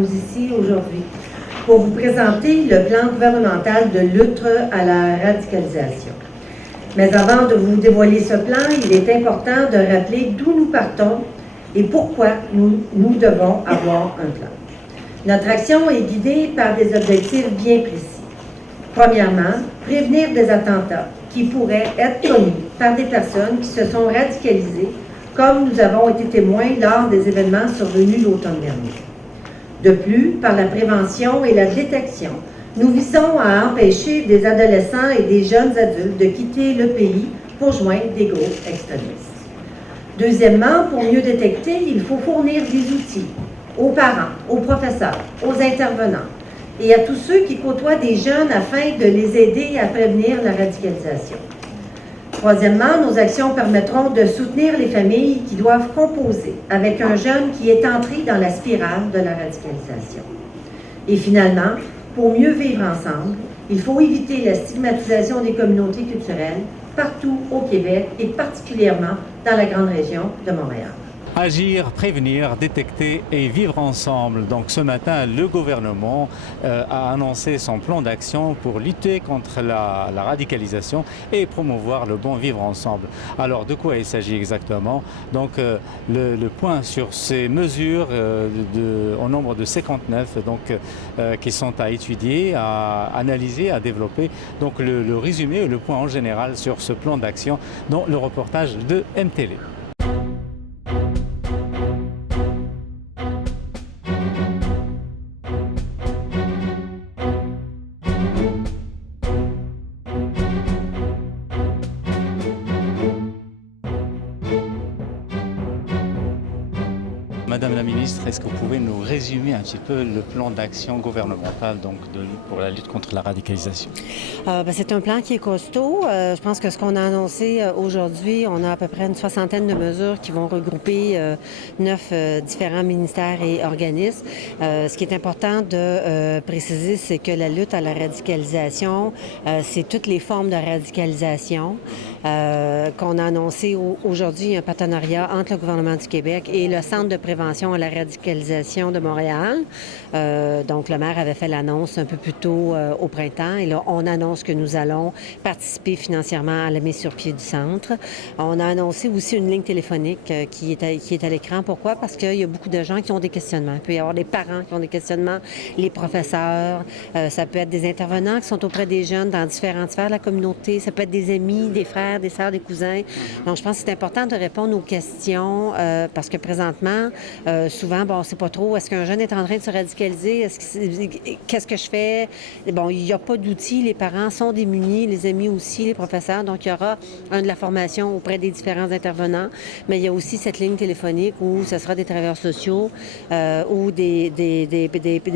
sommes ici aujourd'hui pour vous présenter le plan gouvernemental de lutte à la radicalisation. Mais avant de vous dévoiler ce plan, il est important de rappeler d'où nous partons et pourquoi nous devons avoir un plan. Notre action est guidée par des objectifs bien précis. Premièrement, prévenir des attentats qui pourraient être commis par des personnes qui se sont radicalisées, comme nous avons été témoins lors des événements survenus l'automne dernier. De plus, par la prévention et la détection, nous visons à empêcher des adolescents et des jeunes adultes de quitter le pays pour joindre des groupes extrémistes. Deuxièmement, pour mieux détecter, il faut fournir des outils aux parents, aux professeurs, aux intervenants et à tous ceux qui côtoient des jeunes afin de les aider à prévenir la radicalisation. Troisièmement, nos actions permettront de soutenir les familles qui doivent composer avec un jeune qui est entré dans la spirale de la radicalisation. Et finalement, pour mieux vivre ensemble, il faut éviter la stigmatisation des communautés culturelles partout au Québec et particulièrement dans la grande région de Montréal. Agir, prévenir, détecter et vivre ensemble. Donc ce matin, le gouvernement a annoncé son plan d'action pour lutter contre la radicalisation et promouvoir le bon vivre ensemble. Alors de quoi il s'agit exactement? Donc le point sur ces mesures au nombre de 59 qui sont à étudier, à analyser, à développer. Donc le résumé, le point en général sur ce plan d'action dans le reportage de MTL. Madame la ministre, est-ce que vous pouvez nous résumer un petit peu le plan d'action gouvernemental pour la lutte contre la radicalisation? C'est un plan qui est costaud. Je pense que ce qu'on a annoncé aujourd'hui, on a à peu près une 60aine de mesures qui vont regrouper 9 différents ministères et organismes. Ce qui est important de préciser, c'est que la lutte à la radicalisation, c'est toutes les formes de radicalisation qu'on a annoncé aujourd'hui, un partenariat entre le gouvernement du Québec et le Centre de prévention à la radicalisation de Montréal. Donc, le maire avait fait l'annonce un peu plus tôt au printemps et là, on annonce que nous allons participer financièrement à la mise sur pied du centre. On a annoncé aussi une ligne téléphonique qui est à l'écran. Pourquoi? Parce qu'il y a beaucoup de gens qui ont des questionnements. Il peut y avoir des parents qui ont des questionnements, les professeurs, ça peut être des intervenants qui sont auprès des jeunes dans différentes sphères de la communauté, ça peut être des amis, des frères, des sœurs, des cousins. Donc, je pense que c'est important de répondre aux questions parce que présentement, souvent, on ne sait pas trop, est-ce qu'un jeune est en train de se radicaliser? Qu'est-ce que je fais? Bon, il n'y a pas d'outils, les parents sont démunis, les amis aussi, les professeurs, donc il y aura de la formation auprès des différents intervenants, mais il y a aussi cette ligne téléphonique où ce sera des travailleurs sociaux ou des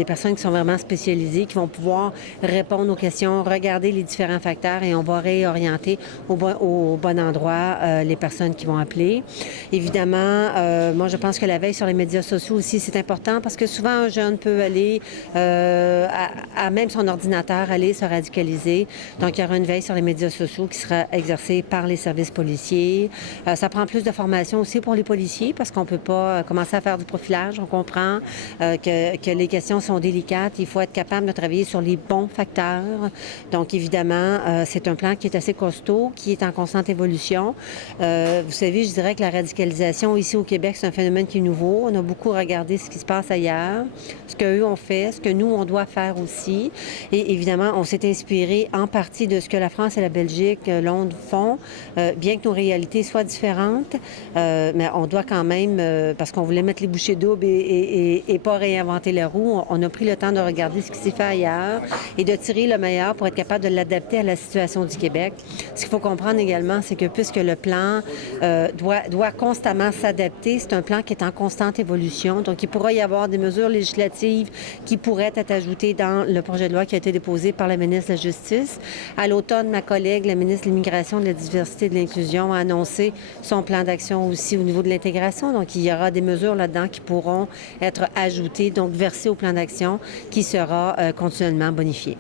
personnes qui sont vraiment spécialisées, qui vont pouvoir répondre aux questions, regarder les différents facteurs et on va réorienter au bon endroit les personnes qui vont appeler. Évidemment, moi, je pense que la veille sur les médias sociaux aussi, c'est important parce que souvent, un jeune peut aller à même son ordinateur, aller se radicaliser. Donc, il y aura une veille sur les médias sociaux qui sera exercée par les services policiers. Ça prend plus de formation aussi pour les policiers parce qu'on ne peut pas commencer à faire du profilage. On comprend que les questions sont délicates. Il faut être capable de travailler sur les bons facteurs. Donc, évidemment, c'est un plan qui est assez costaud, qui est en constante évolution. Vous savez, je dirais que la radicalisation ici au Québec, c'est un phénomène qui est nouveau. On a beaucoup regardé ce qui se passe ailleurs, ce qu'eux ont fait, ce que nous, on doit faire aussi. Et évidemment, on s'est inspiré en partie de ce que la France et la Belgique, Londres font, bien que nos réalités soient différentes. Mais on doit quand même, parce qu'on voulait mettre les bouchées doubles et pas réinventer la roue, on a pris le temps de regarder ce qui s'est fait ailleurs et de tirer le meilleur pour être capable de l'adapter à la situation du Québec. Ce qu'il faut comprendre également, c'est que puisque le plan doit constamment s'adapter, c'est un plan qui est en constante évolution. Donc, il pourra y avoir des mesures législatives qui pourraient être ajoutées dans le projet de loi qui a été déposé par la ministre de la Justice. À l'automne, ma collègue, la ministre de l'Immigration, de la Diversité et de l'Inclusion, a annoncé son plan d'action aussi au niveau de l'intégration. Donc, il y aura des mesures là-dedans qui pourront être ajoutées, donc versées au plan d'action qui sera continuellement bonifié.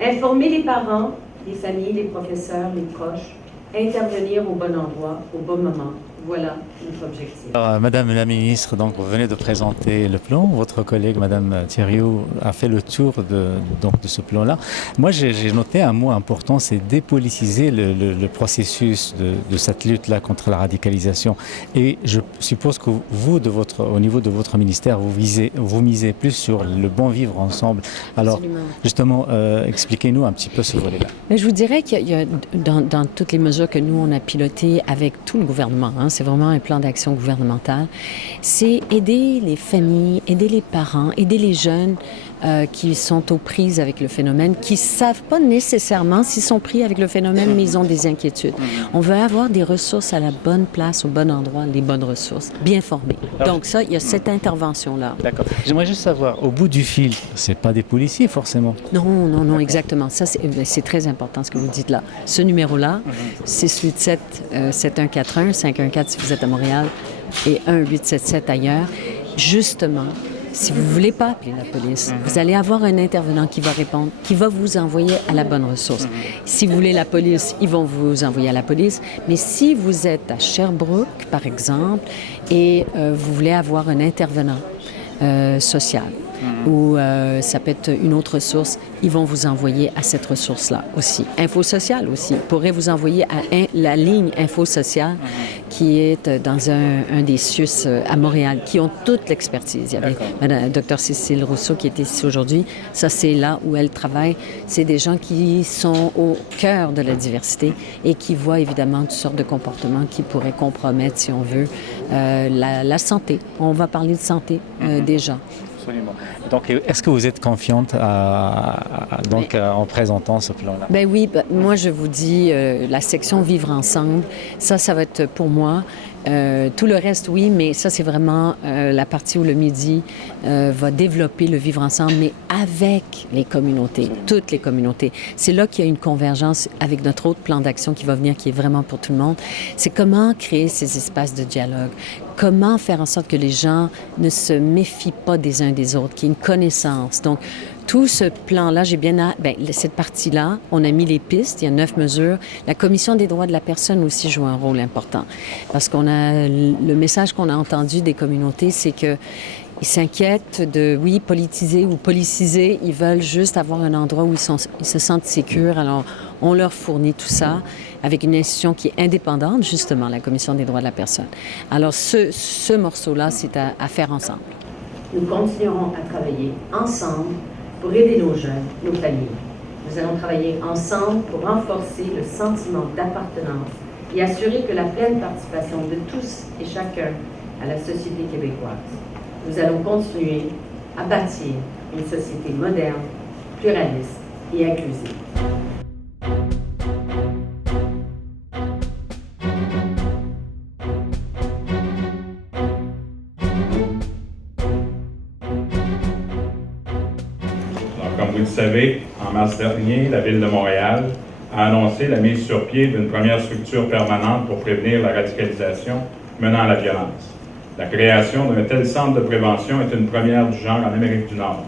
Informer les parents, les familles, les professeurs, les proches, intervenir au bon endroit, au bon moment, Voilà notre objectif. Alors, Madame la ministre, donc vous venez de présenter le plan. Votre collègue, Madame Thériault, a fait le tour de ce plan-là. Moi, j'ai noté un mot important, c'est dépolitiser le processus de cette lutte-là contre la radicalisation. Et je suppose que vous, au niveau de votre ministère, vous misez plus sur le bon vivre ensemble. Alors, Absolument. justement, expliquez-nous un petit peu ce volet-là. Mais je vous dirais qu'il y a dans toutes les mesures que nous, on a pilotées avec tout le gouvernement, c'est vraiment un plan d'action gouvernemental, c'est aider les familles, aider les parents, aider les jeunes qui sont aux prises avec le phénomène, qui ne savent pas nécessairement s'ils sont pris avec le phénomène, mais ils ont des inquiétudes. On veut avoir des ressources à la bonne place, au bon endroit, les bonnes ressources, bien formées. Donc ça, il y a cette intervention-là. D'accord. J'aimerais juste savoir, au bout du fil, c'est pas des policiers forcément? Non, exactement. Ça, c'est très important ce que vous dites là. Ce numéro-là, 687-7141, 514 si vous êtes à Montréal et 1877 ailleurs. Justement, si vous ne voulez pas appeler la police, vous allez avoir un intervenant qui va répondre, qui va vous envoyer à la bonne ressource. Si vous voulez la police, ils vont vous envoyer à la police. Mais si vous êtes à Sherbrooke, par exemple, et vous voulez avoir un intervenant social, ou ça peut être une autre ressource, ils vont vous envoyer à cette ressource-là aussi. Info sociale aussi, pourrait vous envoyer à la ligne Info sociale qui est dans un des CIUS à Montréal, qui ont toute l'expertise. Il y avait Mme Dr Cécile Rousseau qui était ici aujourd'hui. Ça, c'est là où elle travaille. C'est des gens qui sont au cœur de la diversité et qui voient évidemment toutes sortes de comportements qui pourraient compromettre, si on veut, la santé. On va parler de santé des gens. Absolument. Donc, est-ce que vous êtes confiante en présentant ce plan-là? Ben oui, moi je vous dis, la section Vivre ensemble, ça va être pour moi. Tout le reste, oui, mais ça, c'est vraiment la partie où le Midi va développer le vivre ensemble, mais avec les communautés, toutes les communautés. C'est là qu'il y a une convergence avec notre autre plan d'action qui va venir, qui est vraiment pour tout le monde. C'est comment créer ces espaces de dialogue, comment faire en sorte que les gens ne se méfient pas des uns des autres, qu'il y ait une connaissance. Donc, tout ce plan-là, cette partie-là, on a mis les pistes, il y a 9 mesures. La Commission des droits de la personne aussi joue un rôle important. Parce qu'on a le message qu'on a entendu des communautés, c'est que ils s'inquiètent de, politiser ou policiser. Ils veulent juste avoir un endroit où ils se sentent sécures. Alors, on leur fournit tout ça avec une institution qui est indépendante, justement, la Commission des droits de la personne. Alors, ce morceau-là, c'est à faire ensemble. Nous continuerons à travailler ensemble pour aider nos jeunes, nos familles. Nous allons travailler ensemble pour renforcer le sentiment d'appartenance et assurer que la pleine participation de tous et chacun à la société québécoise. Nous allons continuer à bâtir une société moderne, pluraliste et inclusive. Comme vous le savez, en mars dernier, la Ville de Montréal a annoncé la mise sur pied d'une première structure permanente pour prévenir la radicalisation menant à la violence. La création d'un tel centre de prévention est une première du genre en Amérique du Nord.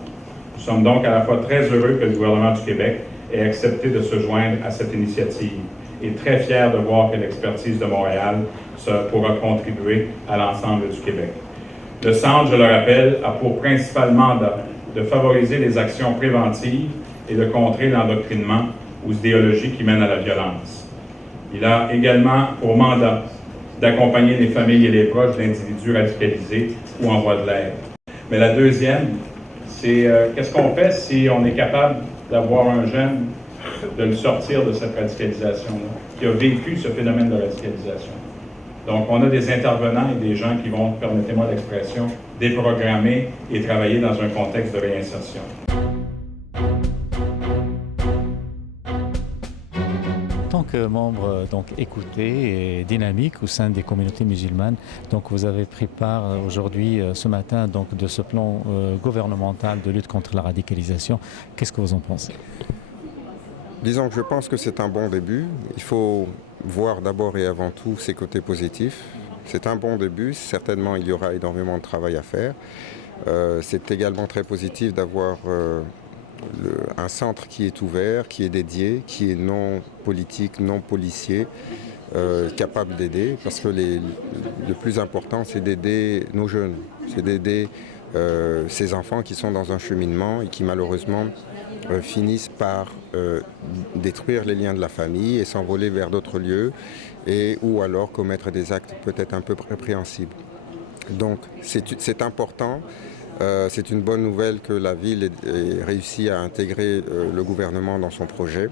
Nous sommes donc à la fois très heureux que le gouvernement du Québec ait accepté de se joindre à cette initiative et très fiers de voir que l'expertise de Montréal pourra contribuer à l'ensemble du Québec. Le centre, je le rappelle, a pour principal mandat de favoriser les actions préventives et de contrer l'endoctrinement aux idéologies qui mènent à la violence. Il a également pour mandat d'accompagner les familles et les proches d'individus radicalisés ou en voie de l'être. Mais la deuxième, c'est qu'est-ce qu'on fait si on est capable d'avoir un jeune, de le sortir de cette radicalisation-là, qui a vécu ce phénomène de radicalisation. Donc, on a des intervenants et des gens qui vont, permettez-moi l'expression, déprogrammer et travailler dans un contexte de réinsertion. En tant que membre écouté et dynamique au sein des communautés musulmanes, donc vous avez pris part aujourd'hui, ce matin, de ce plan gouvernemental de lutte contre la radicalisation. Qu'est-ce que vous en pensez? Disons que je pense que c'est un bon début. Il faut voir d'abord et avant tout ses côtés positifs. C'est un bon début. Certainement, il y aura énormément de travail à faire. C'est également très positif d'avoir un centre qui est ouvert, qui est dédié, qui est non politique, non policier, capables d'aider, parce que le plus important, c'est d'aider nos jeunes, c'est d'aider ces enfants qui sont dans un cheminement et qui malheureusement finissent par détruire les liens de la famille et s'envoler vers d'autres lieux, ou alors commettre des actes peut-être un peu répréhensibles. Donc c'est important. C'est une bonne nouvelle que la ville ait réussi à intégrer le gouvernement dans son projet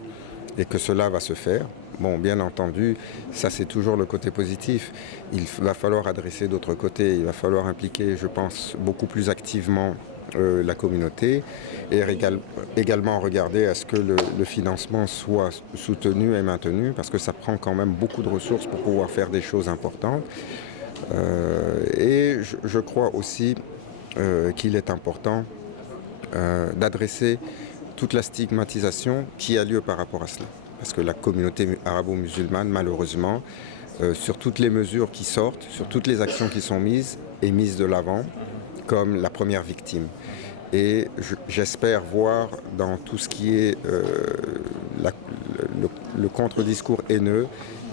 et que cela va se faire. Bon, bien entendu, ça c'est toujours le côté positif. Il va falloir adresser d'autres côtés, il va falloir impliquer, je pense, beaucoup plus activement la communauté et également regarder à ce que le financement soit soutenu et maintenu, parce que ça prend quand même beaucoup de ressources pour pouvoir faire des choses importantes. Et je crois aussi qu'il est important d'adresser toute la stigmatisation qui a lieu par rapport à cela. Parce que la communauté arabo-musulmane, malheureusement, sur toutes les mesures qui sortent, sur toutes les actions qui sont mises, est mise de l'avant comme la première victime. Et j'espère voir dans tout ce qui est le contre-discours haineux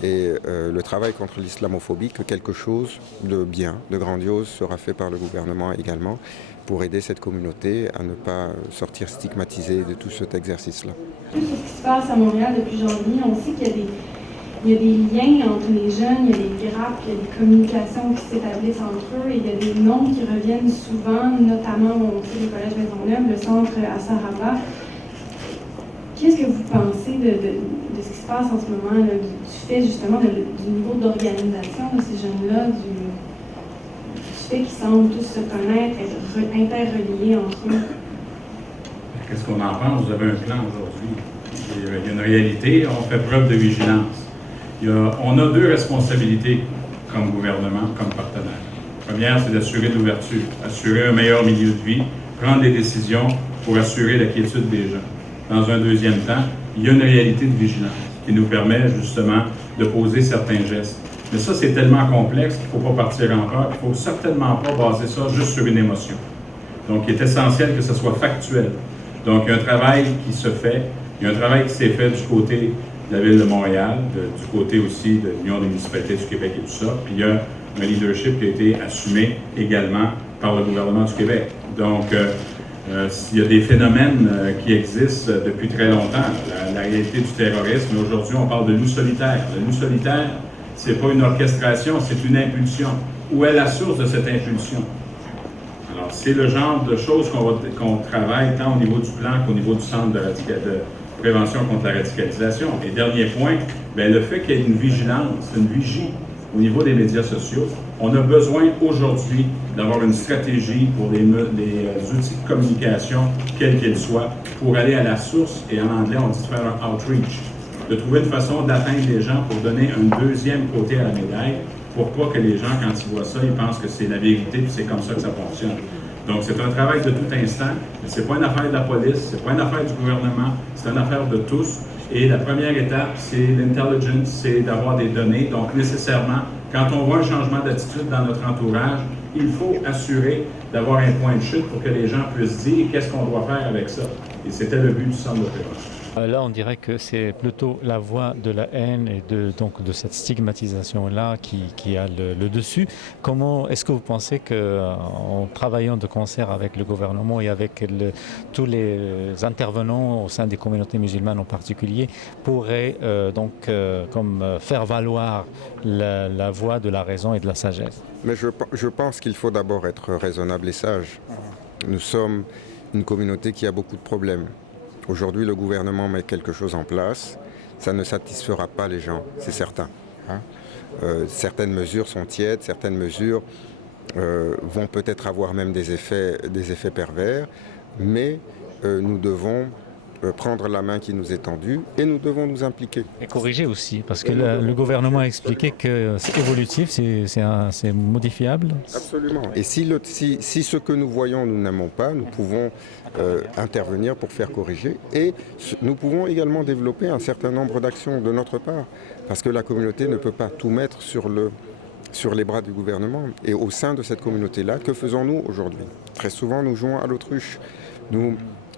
et le travail contre l'islamophobie, que quelque chose de bien, de grandiose sera fait par le gouvernement également pour aider cette communauté à ne pas sortir stigmatisée de tout cet exercice-là. Tout ce qui se passe à Montréal depuis janvier, on sait qu'il y a des liens entre les jeunes, il y a des grappes, il y a des communications qui s'établissent entre eux, et il y a des noms qui reviennent souvent, notamment au Collège Maisonneuve, le centre à Saraba. Qu'est-ce que vous pensez de ce qui se passe en ce moment, là, du fait justement du niveau d'organisation de ces jeunes-là, du fait qu'ils semblent tous se connaître, être interreliés entre eux? Qu'est-ce qu'on en pense? Vous avez un plan aujourd'hui. Il y a une réalité, on fait preuve de vigilance. On a deux responsabilités comme gouvernement, comme partenaire. La première, c'est d'assurer l'ouverture, assurer un meilleur milieu de vie, prendre des décisions pour assurer la quiétude des gens. Dans un deuxième temps, il y a une réalité de vigilance qui nous permet justement de poser certains gestes. Mais ça, c'est tellement complexe qu'il ne faut pas partir en peur, il ne faut certainement pas baser ça juste sur une émotion. Donc, il est essentiel que ce soit factuel. Donc, il y a un travail qui se fait, il y a un travail qui s'est fait du côté de la Ville de Montréal, du côté aussi de l'Union des municipalités du Québec et tout ça, puis il y a un leadership qui a été assumé également par le gouvernement du Québec. Donc, il y a des phénomènes qui existent depuis très longtemps. La réalité du terrorisme, aujourd'hui, on parle de loup solitaire. Le loup solitaire, c'est pas une orchestration, c'est une impulsion. Où est la source de cette impulsion? Alors, c'est le genre de choses qu'on travaille tant au niveau du plan qu'au niveau du centre de prévention contre la radicalisation. Et dernier point, le fait qu'il y ait une vigilance, une vigie au niveau des médias sociaux, on a besoin aujourd'hui d'avoir une stratégie pour les outils de communication, quels qu'ils soient, pour aller à la source, et en anglais, on dit de faire un outreach, de trouver une façon d'atteindre les gens pour donner un deuxième côté à la médaille, pour pas que les gens, quand ils voient ça, ils pensent que c'est la vérité, puis c'est comme ça que ça fonctionne. Donc, c'est un travail de tout instant. C'est pas une affaire de la police, c'est pas une affaire du gouvernement, c'est une affaire de tous. Et la première étape, c'est l'intelligence, c'est d'avoir des données. Donc, nécessairement, quand on voit un changement d'attitude dans notre entourage, il faut assurer d'avoir un point de chute pour que les gens puissent dire qu'est-ce qu'on doit faire avec ça. Et c'était le but du centre de prévention. Là, on dirait que c'est plutôt la voie de la haine et de cette stigmatisation-là qui a le dessus. Comment est-ce que vous pensez qu'en travaillant de concert avec le gouvernement et avec tous les intervenants au sein des communautés musulmanes en particulier, pourrait faire valoir la voie de la raison et de la sagesse? Mais je pense qu'il faut d'abord être raisonnable et sage. Nous sommes une communauté qui a beaucoup de problèmes. Aujourd'hui, le gouvernement met quelque chose en place. Ça ne satisfera pas les gens, c'est certain. Certaines mesures sont tièdes, certaines mesures vont peut-être avoir même des effets pervers, mais nous devons prendre la main qui nous est tendue et nous devons nous impliquer. Et corriger aussi, parce que le gouvernement a expliqué que c'est évolutif, c'est modifiable. Absolument. Et si ce que nous voyons, nous n'aimons pas, nous pouvons intervenir pour faire corriger. Et nous pouvons également développer un certain nombre d'actions de notre part, parce que la communauté ne peut pas tout mettre sur les bras du gouvernement. Et au sein de cette communauté-là, que faisons-nous aujourd'hui? Très souvent, nous jouons à l'autruche.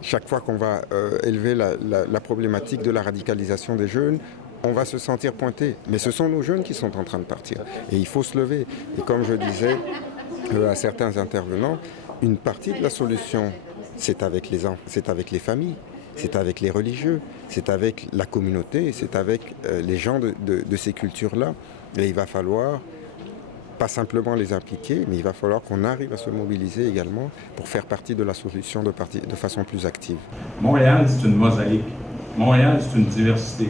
Chaque fois qu'on va élever la problématique de la radicalisation des jeunes, on va se sentir pointé. Mais ce sont nos jeunes qui sont en train de partir. Et il faut se lever. Et comme je disais à certains intervenants, une partie de la solution, c'est avec les familles, c'est avec les religieux, c'est avec la communauté, c'est avec les gens de ces cultures-là. Et il va falloir pas simplement les impliquer, mais il va falloir qu'on arrive à se mobiliser également pour faire partie de la solution de façon plus active. Montréal, c'est une mosaïque. Montréal, c'est une diversité.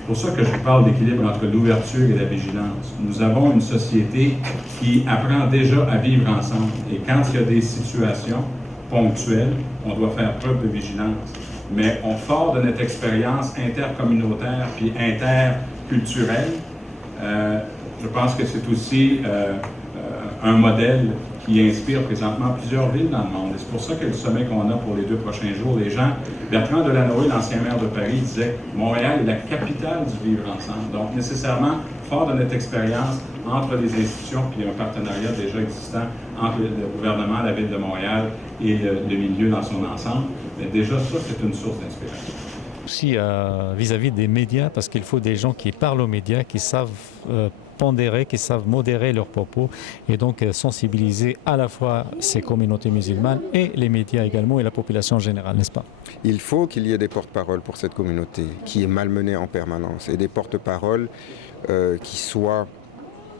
C'est pour ça que je parle d'équilibre entre l'ouverture et la vigilance. Nous avons une société qui apprend déjà à vivre ensemble. Et quand il y a des situations ponctuelles, on doit faire preuve de vigilance. Mais fort de notre expérience intercommunautaire puis interculturelle, je pense que c'est aussi un modèle qui inspire présentement plusieurs villes dans le monde. Et c'est pour ça que le sommet qu'on a pour les 2 prochains jours, les gens, Bertrand Delanoë, l'ancien maire de Paris, disait « Montréal est la capitale du vivre ensemble ». Donc, nécessairement, fort de notre expérience entre les institutions puis un partenariat déjà existant entre le gouvernement, la Ville de Montréal et le milieu dans son ensemble, mais déjà ça, c'est une source d'inspiration. Aussi vis-à-vis des médias, parce qu'il faut des gens qui parlent aux médias, qui savent pondérer, qui savent modérer leurs propos et donc sensibiliser à la fois ces communautés musulmanes et les médias également et la population générale, n'est-ce pas? Il faut qu'il y ait des porte-paroles pour cette communauté qui est malmenée en permanence et des porte-paroles qui soient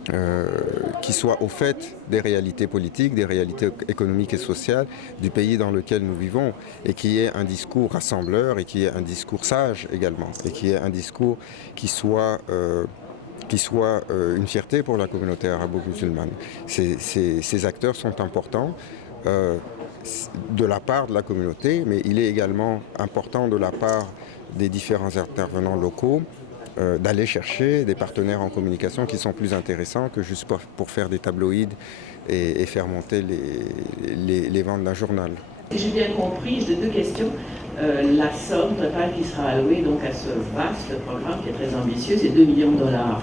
au fait des réalités politiques, des réalités économiques et sociales du pays dans lequel nous vivons et qui ait un discours rassembleur et qui ait un discours sage également et qui ait un discours qui soit une fierté pour la communauté arabo-musulmane. Ces acteurs sont importants de la part de la communauté, mais il est également important de la part des différents intervenants locaux d'aller chercher des partenaires en communication qui sont plus intéressants que juste pour faire des tabloïds et faire monter les ventes d'un journal. Si j'ai bien compris, j'ai 2 questions. La somme totale qui sera allouée donc à ce vaste programme qui est très ambitieux, c'est 2 millions de dollars.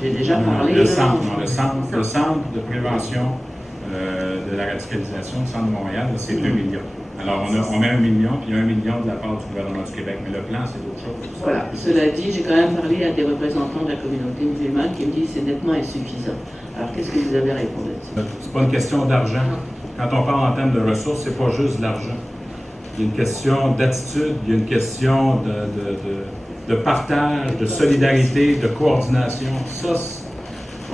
J'ai déjà parlé... Le centre de prévention de la radicalisation du centre de Montréal, c'est 2 millions. Alors, on met 1 million, puis 1 million de la part du gouvernement du Québec, mais le plan, c'est d'autres choses. Voilà. Cela dit, j'ai quand même parlé à des représentants de la communauté musulmane qui me disent que c'est nettement insuffisant. Alors, qu'est-ce que vous avez répondu là-dessus? C'est pas une question d'argent. Quand on parle en termes de ressources, c'est pas juste de l'argent. Il y a une question d'attitude, il y a une question de partage, de solidarité, de coordination. Ça,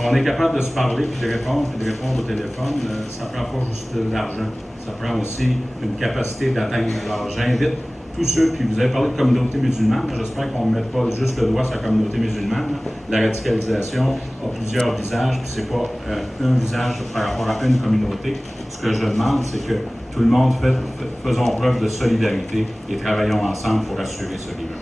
on est capable de se parler, puis de répondre au téléphone, ça prend pas juste de l'argent. Ça prend aussi une capacité d'atteindre. Alors, j'invite tous ceux, puis vous avez parlé de communauté musulmane, j'espère qu'on ne mette pas juste le doigt sur la communauté musulmane. La radicalisation a plusieurs visages, puis c'est pas un visage par rapport à une communauté. Ce que je demande, c'est que tout le monde faisons preuve de solidarité et travaillons ensemble pour assurer ce vivre.